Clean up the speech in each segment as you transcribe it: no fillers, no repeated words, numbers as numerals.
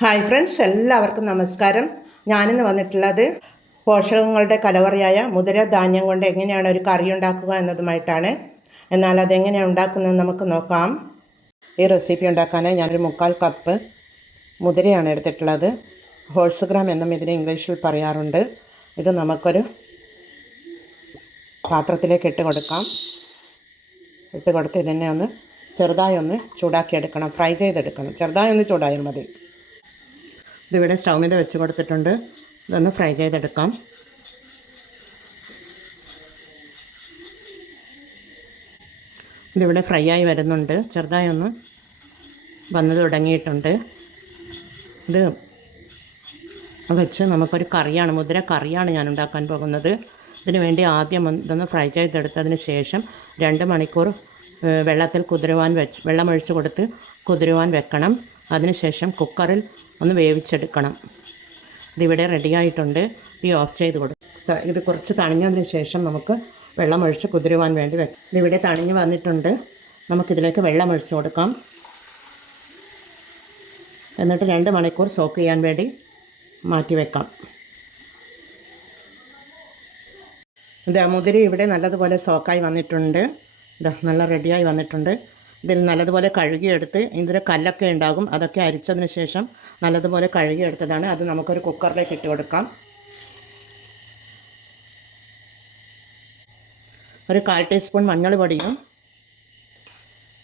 Hi friends, എല്ലാവർക്കും നമസ്കാരം. ഞാനിന്ന് വന്നിട്ടുള്ളത് പോഷകങ്ങളുടെ കലവറയായ മുതിര ധാന്യം കൊണ്ട് എങ്ങനെയാണ് ഒരു കറി ഉണ്ടാക്കുക എന്നതുമായിട്ടാണ്. എന്നാൽ അതെങ്ങനെയാണ് ഉണ്ടാക്കുന്നത് നമുക്ക് നോക്കാം. ഈ റെസിപ്പി ഉണ്ടാക്കാനായി ഞാനൊരു 3/4 കപ്പ് മുതിരയാണ് എടുത്തിട്ടുള്ളത്. ഹോഴ്സ് ഗ്രാം എന്നും ഇതിനെ ഇംഗ്ലീഷിൽ പറയാറുണ്ട്. ഇത് നമുക്കൊരു പാത്രത്തിലേക്ക് ഇട്ട് കൊടുക്കാം. ഇട്ട് കൊടുത്ത് ഇതിനെ ഒന്ന് ചെറുതായി ഒന്ന് ചൂടാക്കിയെടുക്കണം, ഫ്രൈ ചെയ്തെടുക്കണം. ചെറുതായി ഒന്ന് ചൂടായാൽ മതി. ഇതിവിടെ സ്റ്റൗ మీద വെച്ച് കൊടുത്തിട്ടുണ്ട്. ഇതൊന്ന് ഫ്രൈ ചെയ്തെടുക്കാം. ഇതിവിടെ ഫ്രൈ ആയി വരുന്നുണ്ട്. ചെറുതായി ഒന്ന് വന്ന് തുടങ്ങിയിട്ടുണ്ട്. ഇത് വെച്ച് നമുക്കൊരു കറിയാണ്, മുതിര കറിയാണ് ഞാൻ ഉണ്ടാക്കാൻ പോകുന്നത്. ഇതിനു വേണ്ടി ആദ്യം ഇതൊന്ന് ഫ്രൈ ചെയ്തെടുത്തതിന് ശേഷം 2 മണിക്കൂർ വെള്ളമൊഴിച്ച് കൊടുത്ത് കുതിരുവാൻ വെക്കണം. അതിനുശേഷം കുക്കറിൽ ഒന്ന് വേവിച്ചെടുക്കണം. ഇതിവിടെ റെഡിയായിട്ടുണ്ട്. തീ ഓഫ് ചെയ്ത് കൊടുക്കും. ഇത് കുറച്ച് തണിഞ്ഞതിന് ശേഷം നമുക്ക് വെള്ളമൊഴിച്ച് കുതിരുവാൻ വേണ്ടി വെക്കാം. ഇതിവിടെ തണിഞ്ഞ് വന്നിട്ടുണ്ട്. നമുക്കിതിലേക്ക് വെള്ളമൊഴിച്ച് കൊടുക്കാം. എന്നിട്ട് 2 മണിക്കൂർ സോക്ക് ചെയ്യാൻ വേണ്ടി മാറ്റി വെക്കാം. മുതിര ഇവിടെ നല്ലതുപോലെ സോക്കായി വന്നിട്ടുണ്ട്. നല്ല റെഡിയായി വന്നിട്ടുണ്ട്. ഇതിൽ നല്ലതുപോലെ കഴുകിയെടുത്ത് ഇതിൽ കല്ലൊക്കെ ഉണ്ടാകും, അതൊക്കെ അരിച്ചതിന് ശേഷം നല്ലതുപോലെ കഴുകിയെടുത്തതാണ്. അത് നമുക്കൊരു കുക്കറിലേക്ക് ഇട്ട് കൊടുക്കാം. ഒരു 1/4 ടീസ്പൂൺ മഞ്ഞൾ പൊടിയും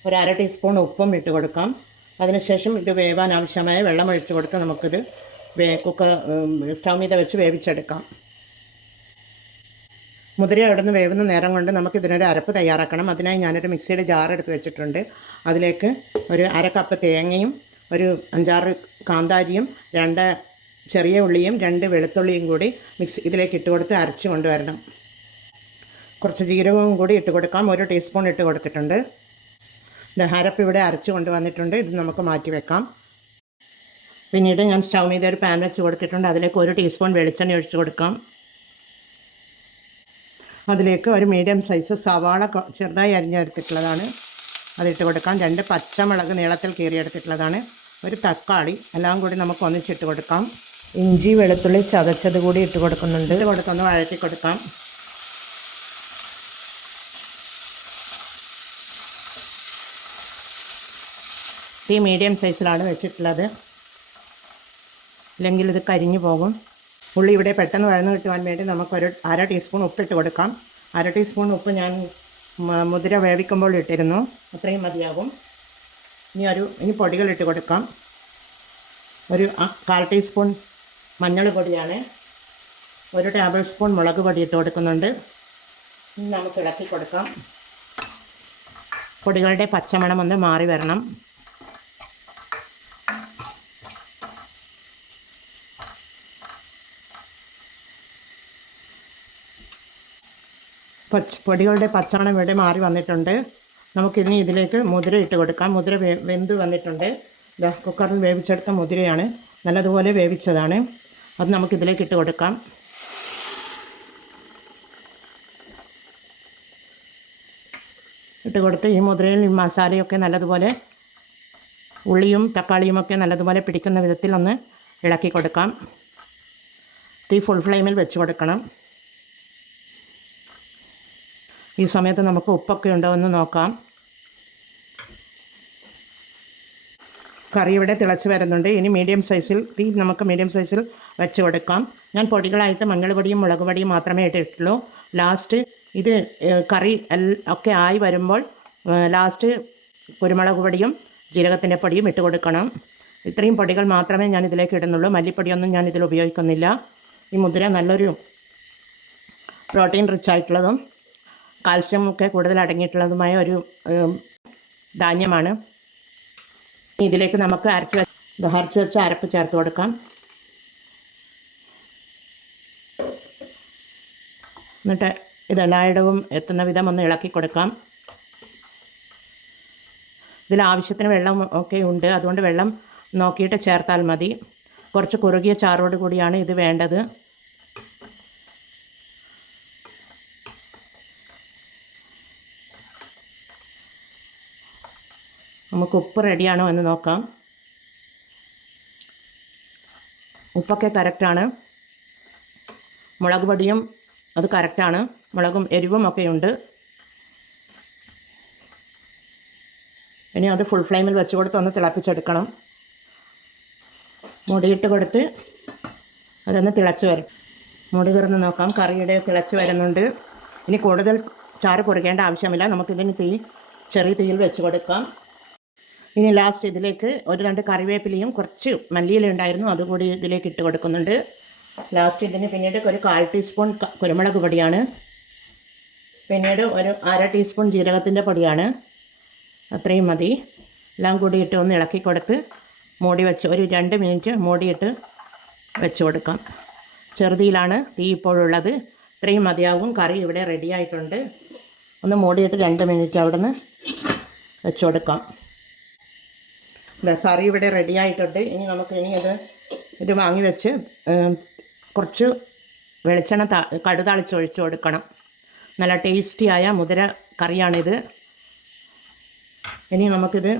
ഒരു 1/2 ടീസ്പൂൺ ഉപ്പും ഇട്ട് കൊടുക്കാം. അതിനുശേഷം ഇത് വേവാൻ ആവശ്യമായ വെള്ളം ഒഴിച്ച് കൊടുത്ത് നമുക്കിത് സ്റ്റൗ మీద വെച്ച് വേവിച്ചെടുക്കാം. മുതിര ഇടന്ന് വേവുന്ന നേരം കൊണ്ട് നമുക്കിതിനൊരു അരപ്പ് തയ്യാറാക്കണം. അതിനായി ഞാനൊരു മിക്സിയുടെ ജാർ എടുത്ത് വെച്ചിട്ടുണ്ട്. അതിലേക്ക് ഒരു 1/2 കപ്പ് തേങ്ങയും ഒരു 5-6 കാന്താരിയും 2 ചെറിയ ഉള്ളിയും 2 വെളുത്തുള്ളിയും കൂടി ഇതിലേക്ക് ഇട്ട് കൊടുത്ത് അരച്ച് കൊണ്ടുവരണം. കുറച്ച് ജീരകവും കൂടി ഇട്ട് കൊടുക്കാം. 1 ടീസ്പൂൺ ഇട്ട് കൊടുത്തിട്ടുണ്ട്. അരപ്പ് ഇവിടെ അരച്ച് കൊണ്ടുവന്നിട്ടുണ്ട്. ഇത് നമുക്ക് മാറ്റി വെക്കാം. പിന്നീട് ഞാൻ സ്റ്റൗ మీద ഒരു പാൻ വെച്ച് കൊടുത്തിട്ടുണ്ട്. അതിലേക്ക് 1 ടീസ്പൂൺ വെളിച്ചെണ്ണ ഒഴിച്ച് കൊടുക്കാം. അതിലേക്ക് ഒരു മീഡിയം സൈസ് സവാള ചെറുതായി അരിഞ്ഞെടുത്തിട്ടുള്ളതാണ്, അതിട്ട് കൊടുക്കാം. 2 പച്ചമുളക് നീളത്തിൽ കീറിയെടുത്തിട്ടുള്ളതാണ്, ഒരു തക്കാളി, എല്ലാം കൂടി നമുക്ക് ഒന്നിച്ചിട്ട് കൊടുക്കാം. ഇഞ്ചി വെളുത്തുള്ളി ചതച്ചത് കൂടി ഇട്ട് കൊടുക്കുന്നുണ്ട്. ഇത് കൊടുക്കൊന്ന് വഴറ്റി കൊടുക്കാം. ഈ മീഡിയം സൈസിലാണ് വെച്ചിട്ടുള്ളത്, ഇല്ലെങ്കിൽ ഇത് കരിഞ്ഞു പോകും. ഉള്ളി ഇവിടെ പെട്ടെന്ന് വഴന്ന് കിട്ടുവാൻ വേണ്ടി നമുക്കൊരു 1/2 ടീസ്പൂൺ ഉപ്പിട്ട് കൊടുക്കാം. 1/2 ടീസ്പൂൺ ഉപ്പ് ഞാൻ മുതിര വേവിക്കുമ്പോൾ ഇട്ടിരുന്നു, അത്രയും മതിയാകും. ഇനി പൊടികളിട്ട് കൊടുക്കാം. ഒരു 1/4 ടീസ്പൂൺ മഞ്ഞൾ പൊടിയാണ്, 1 ടേബിൾ സ്പൂൺ മുളക് പൊടി ഇട്ട് കൊടുക്കുന്നുണ്ട്. ഇനി നമുക്ക് ഇളക്കി കൊടുക്കാം. പൊടികളുടെ പച്ചമണം ഒന്ന് മാറി വരണം. പൊടികളുടെ പച്ചമണം ഇവിടെ മാറി വന്നിട്ടുണ്ട്. നമുക്കിനി ഇതിലേക്ക് മുതിര ഇട്ട് കൊടുക്കാം. മുതിര വെന്ത് വന്നിട്ടുണ്ട്. കുക്കറിൽ വേവിച്ചെടുത്ത മുതിരയാണ്, നല്ലതുപോലെ വേവിച്ചതാണ്. അത് നമുക്കിതിലേക്ക് ഇട്ട് കൊടുക്കാം. ഇട്ട് കൊടുത്ത് ഈ മുതിരയിൽ മസാലയൊക്കെ നല്ലതുപോലെ ഉള്ളിയും തക്കാളിയുമൊക്കെ നല്ലതുപോലെ പിടിക്കുന്ന വിധത്തിൽ ഒന്ന് ഇളക്കി കൊടുക്കാം. തീ ഫുൾ ഫ്ലെയിമിൽ വെച്ച് കൊടുക്കണം. ഈ സമയത്ത് നമുക്ക് ഉപ്പൊക്കെ ഉണ്ടോ എന്ന് നോക്കാം. കറി ഇവിടെ തിളച്ച് വരുന്നുണ്ട്. ഇനി നമുക്ക് മീഡിയം സൈസിൽ വെച്ച് കൊടുക്കാം. ഞാൻ പൊടികളായിട്ട് മഞ്ഞൾ പൊടിയും മുളക് പൊടിയും മാത്രമേ ഇട്ടിട്ടുള്ളൂ. ലാസ്റ്റ് ഇത് കറി ഒക്കെ ആയി വരുമ്പോൾ ലാസ്റ്റ് കുരുമുളക് പൊടിയും ജീരകത്തിൻ്റെ പൊടിയും ഇട്ട് കൊടുക്കണം. ഇത്രയും പൊടികൾ മാത്രമേ ഞാൻ ഇതിലേക്ക് ഇടുന്നുള്ളൂ. മല്ലിപ്പൊടിയൊന്നും ഞാൻ ഇതിൽ ഉപയോഗിക്കുന്നില്ല. ഈ മുതിര നല്ലൊരു പ്രോട്ടീൻ റിച്ച് ആയിട്ടുള്ളതും കാൽസ്യം ഒക്കെ കൂടുതൽ അടങ്ങിയിട്ടുള്ളതുമായ ഒരു ധാന്യമാണ്. ഇതിലേക്ക് നമുക്ക് അരച്ച് വെച്ച അരപ്പ് ചേർത്ത് കൊടുക്കാം. എന്നിട്ട് ഇതെല്ലായിടവും എത്തുന്ന വിധം ഒന്ന് ഇളക്കി കൊടുക്കാം. ഇതിൽ ആവശ്യത്തിന് വെള്ളം ഒക്കെ ഉണ്ട്, അതുകൊണ്ട് വെള്ളം നോക്കിയിട്ട് ചേർത്താൽ മതി. കുറച്ച് കുറുകിയ ചാറോട് കൂടിയാണ് ഇത് വേണ്ടത്. നമുക്ക് ഉപ്പ് റെഡിയാണോ എന്ന് നോക്കാം. ഉപ്പൊക്കെ കറക്റ്റാണ്. മുളക് പൊടിയും അത് കറക്റ്റാണ്. മുളകും എരിവും ഒക്കെയുണ്ട്. ഇനി അത് ഫുൾ ഫ്ലെയിമിൽ വെച്ച് കൊടുത്ത് ഒന്ന് തിളപ്പിച്ചെടുക്കണം. മൂടിയിട്ട് കൊടുത്ത് അതൊന്ന് തിളച്ച് വരും. മൂടി തുറന്ന് നോക്കാം. കറിയുടെ തിളച്ച് വരുന്നുണ്ട്. ഇനി കൂടുതൽ ചാറ് കുറുകേണ്ട ആവശ്യമില്ല. നമുക്കിതിന് ചെറിയ തീയിൽ വെച്ച് കൊടുക്കാം. ഇനി ലാസ്റ്റ് ഇതിലേക്ക് ഒരു രണ്ട് കറിവേപ്പിലയും കുറച്ച് മല്ലിയില ഉണ്ടായിരുന്നു, അതുകൂടി ഇതിലേക്ക് ഇട്ട് കൊടുക്കുന്നുണ്ട്. ലാസ്റ്റ് ഇതിന് പിന്നീട് ഒരു 1/4 ടീസ്പൂൺ കുരുമുളക് പൊടിയാണ്. പിന്നീട് ഒരു 1/2 ടീസ്പൂൺ ജീരകത്തിൻ്റെ പൊടിയാണ്. അത്രയും മതി. എല്ലാം കൂടി ഇട്ട് ഒന്ന് ഇളക്കി കൊടുത്ത് മൂടി വെച്ച് ഒരു 2 മിനിറ്റ് മൂടിയിട്ട് വെച്ച് കൊടുക്കാം. ചെറുതിയിലാണ് തീ ഇപ്പോഴുള്ളത്. ഇത്രയും മതിയാവും. കറി ഇവിടെ റെഡി ആയിട്ടുണ്ട്. ഒന്ന് മൂടിയിട്ട് 2 മിനിറ്റ് അവിടെ നിന്ന് വെച്ച് കൊടുക്കാം. കറി ഇവിടെ റെഡി ആയിട്ടുണ്ട്. ഇനി നമുക്ക് ഇത് വാങ്ങി വെച്ച് കുറച്ച് വെളിച്ചെണ്ണ കടുതാളിച്ച് ഒഴിച്ച് കൊടുക്കണം. നല്ല ടേസ്റ്റിയായ മുതിര കറിയാണിത്. ഇനി നമുക്കിത്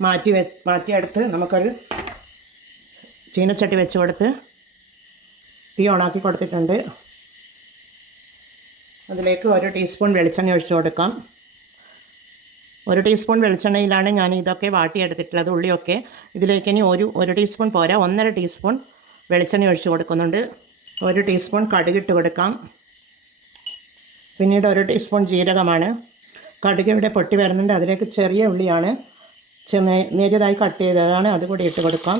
മാറ്റിയെടുത്ത് നമുക്കൊരു ചീനച്ചട്ടി വെച്ച് കൊടുത്ത് തീ ഓണാക്കി കൊടുത്തിട്ടുണ്ട്. അതിലേക്ക് 1 ടീസ്പൂൺ വെളിച്ചെണ്ണ ഒഴിച്ച് കൊടുക്കാം. 1 ടീസ്പൂൺ വെളിച്ചെണ്ണയിലാണ് ഞാൻ ഇതൊക്കെ വാട്ടിയെടുത്തിട്ടുള്ളത്, ഉള്ളിയൊക്കെ. ഇതിലേക്ക് ഇനി ഒരു ടീസ്പൂൺ പോരാ, 1.5 ടീസ്പൂൺ വെളിച്ചെണ്ണ ഒഴിച്ച് കൊടുക്കുന്നുണ്ട്. 1 ടീസ്പൂൺ കടുകിട്ട് കൊടുക്കാം. പിന്നീട് 1 ടീസ്പൂൺ ജീരകമാണ്. കടുക് ഇവിടെ പൊട്ടി വരുന്നുണ്ട്. അതിലേക്ക് ചെറിയ ഉള്ളിയാണ് നേരിയതായി കട്ട് ചെയ്തതാണ്, അതുകൂടി ഇട്ട് കൊടുക്കാം.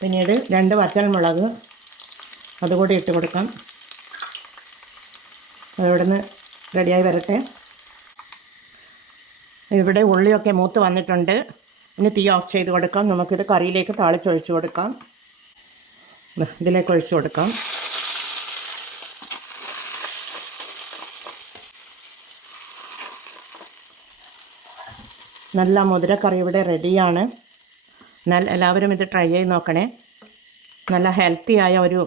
പിന്നീട് 2 വറ്റൽമുളക് അതുകൂടി ഇട്ട് കൊടുക്കാം. അവിടെ നിന്ന് റെഡിയായി വരട്ടെ. ഇവിടെ ഉള്ളിയൊക്കെ മൂത്ത് വന്നിട്ടുണ്ട്. ഇനി തീ ഓഫ് ചെയ്ത് കൊടുക്കാം. നമുക്കിത് കറിയിലേക്ക് താളിച്ചൊഴിച്ച് കൊടുക്കാം. ഇതിലേക്ക് ഒഴിച്ച് കൊടുക്കാം. നല്ല മുതിരക്കറി ഇവിടെ റെഡിയാണ്. എല്ലാവരും ഇത് ട്രൈ ചെയ്ത് നോക്കണേ. നല്ല ഹെൽത്തിയായ ഒരു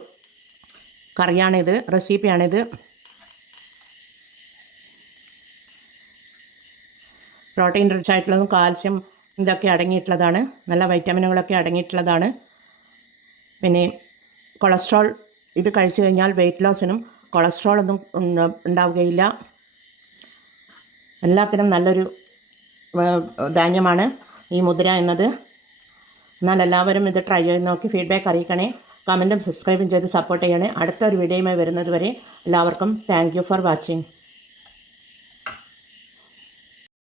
കറിയാണിത്, റെസിപ്പിയാണിത്. പ്രോട്ടീൻ റിച്ച് ആയിട്ടുള്ളതും കാൽസ്യം ഇതൊക്കെ അടങ്ങിയിട്ടുള്ളതാണ്. നല്ല വൈറ്റമിനുകളൊക്കെ അടങ്ങിയിട്ടുള്ളതാണ്. പിന്നെ കൊളസ്ട്രോൾ ഇത് കഴിച്ചു കഴിഞ്ഞാൽ വെയിറ്റ് ലോസിനും കൊളസ്ട്രോളൊന്നും ഉണ്ടാവുകയില്ല. എല്ലാത്തിനും നല്ലൊരു ധാന്യമാണ് ഈ മുതിര എന്നത്. എന്നാൽ എല്ലാവരും ഇത് ട്രൈ ചെയ്ത് നോക്കി ഫീഡ്ബാക്ക് അറിയിക്കണേ. കമൻറ്റും സബ്സ്ക്രൈബും ചെയ്ത് സപ്പോർട്ട് ചെയ്യണേ. അടുത്തൊരു വീഡിയോയുമായി വരുന്നത് വരെ എല്ലാവർക്കും താങ്ക് യു ഫോർ വാച്ചിങ്.